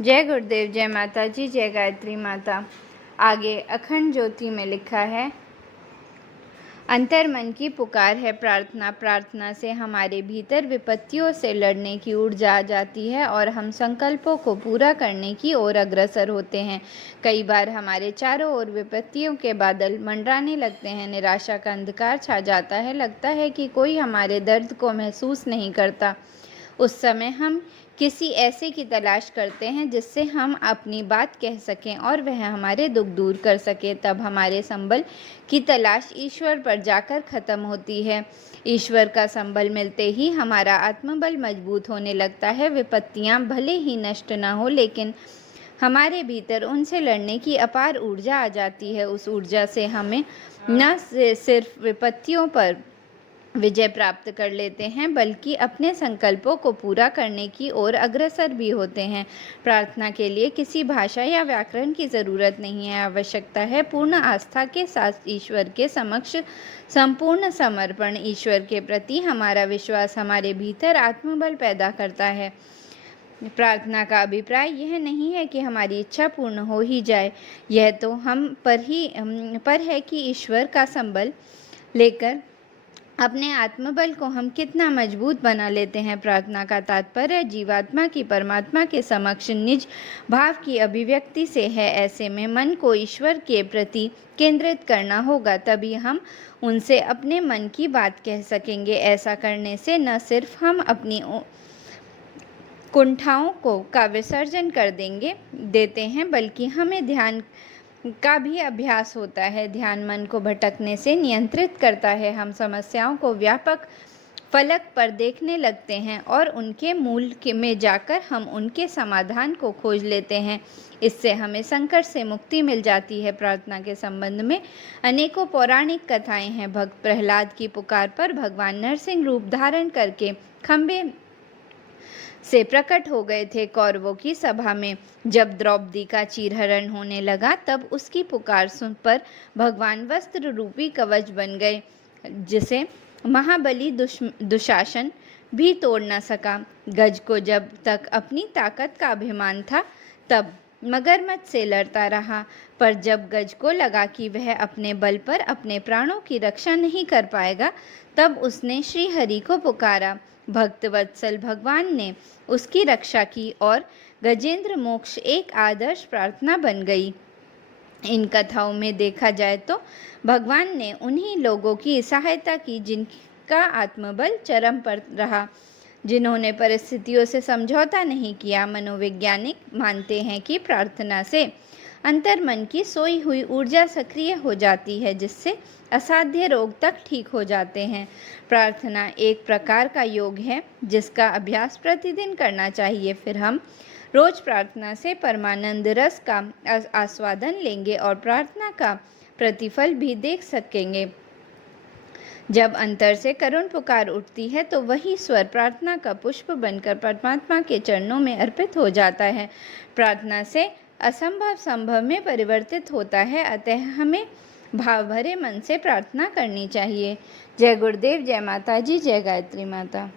जय गुरुदेव, जय माता जी, जय गायत्री माता। आगे अखंड ज्योति में लिखा है, अंतर मन की पुकार है प्रार्थना। प्रार्थना से हमारे भीतर विपत्तियों से लड़ने की ऊर्जा आ जाती है और हम संकल्पों को पूरा करने की ओर अग्रसर होते हैं। कई बार हमारे चारों ओर विपत्तियों के बादल मंडराने लगते हैं, निराशा का अंधकार छा जाता है, लगता है कि कोई हमारे दर्द को महसूस नहीं करता। उस समय हम किसी ऐसे की तलाश करते हैं जिससे हम अपनी बात कह सकें और वह हमारे दुख दूर कर सके। तब हमारे संबल की तलाश ईश्वर पर जाकर ख़त्म होती है। ईश्वर का संबल मिलते ही हमारा आत्मबल मजबूत होने लगता है। विपत्तियां भले ही नष्ट ना हो, लेकिन हमारे भीतर उनसे लड़ने की अपार ऊर्जा आ जाती है। उस ऊर्जा से हमें न सिर्फ विपत्तियों पर विजय प्राप्त कर लेते हैं, बल्कि अपने संकल्पों को पूरा करने की ओर अग्रसर भी होते हैं। प्रार्थना के लिए किसी भाषा या व्याकरण की ज़रूरत नहीं है। आवश्यकता है पूर्ण आस्था के साथ ईश्वर के समक्ष संपूर्ण समर्पण। ईश्वर के प्रति हमारा विश्वास हमारे भीतर आत्मबल पैदा करता है। प्रार्थना का अभिप्राय यह नहीं है कि हमारी इच्छा पूर्ण हो ही जाए, यह तो हम पर है कि ईश्वर का संबल लेकर अपने आत्मबल को हम कितना मजबूत बना लेते हैं। प्रार्थना का तात्पर्य जीवात्मा की परमात्मा के समक्ष निज भाव की अभिव्यक्ति से है। ऐसे में मन को ईश्वर के प्रति केंद्रित करना होगा, तभी हम उनसे अपने मन की बात कह सकेंगे। ऐसा करने से न सिर्फ हम अपनी कुंठाओं का विसर्जन कर देते हैं, बल्कि हमें ध्यान का भी अभ्यास होता है। ध्यान मन को भटकने से नियंत्रित करता है। हम समस्याओं को व्यापक फलक पर देखने लगते हैं और उनके मूल में जाकर हम उनके समाधान को खोज लेते हैं। इससे हमें संकट से मुक्ति मिल जाती है। प्रार्थना के संबंध में अनेकों पौराणिक कथाएं हैं। भक्त प्रहलाद की पुकार पर भगवान नरसिंह रूप धारण करके खंबे से प्रकट हो गए थे। कौरवों की सभा में जब द्रौपदी का चीरहरण होने लगा, तब उसकी पुकार सुन पर भगवान वस्त्र रूपी कवच बन गए, जिसे महाबली दुशासन भी तोड़ न सका। गज को जब तक अपनी ताकत का अभिमान था, तब मगरमच्छ से लड़ता रहा, पर जब गज को लगा कि वह अपने बल पर अपने प्राणों की रक्षा नहीं कर पाएगा, तब उसने श्री हरि को पुकारा। भक्त वत्सल भगवान ने उसकी रक्षा की और गजेंद्र मोक्ष एक आदर्श प्रार्थना बन गई। इन कथाओं में देखा जाए तो भगवान ने उन्हीं लोगों की सहायता की जिनका आत्मबल चरम पर रहा, जिन्होंने परिस्थितियों से समझौता नहीं किया। मनोवैज्ञानिक मानते हैं कि प्रार्थना से अंतर मन की सोई हुई ऊर्जा सक्रिय हो जाती है, जिससे असाध्य रोग तक ठीक हो जाते हैं। प्रार्थना एक प्रकार का योग है जिसका अभ्यास प्रतिदिन करना चाहिए। फिर हम रोज प्रार्थना से परमानंद रस का आस्वादन लेंगे और प्रार्थना का प्रतिफल भी देख सकेंगे। जब अंतर से करुण पुकार उठती है, तो वही स्वर प्रार्थना का पुष्प बनकर परमात्मा के चरणों में अर्पित हो जाता है। प्रार्थना से असंभव संभव में परिवर्तित होता है, अतः हमें भाव भरे मन से प्रार्थना करनी चाहिए। जय गुरुदेव, जय माता जी, जय गायत्री माता।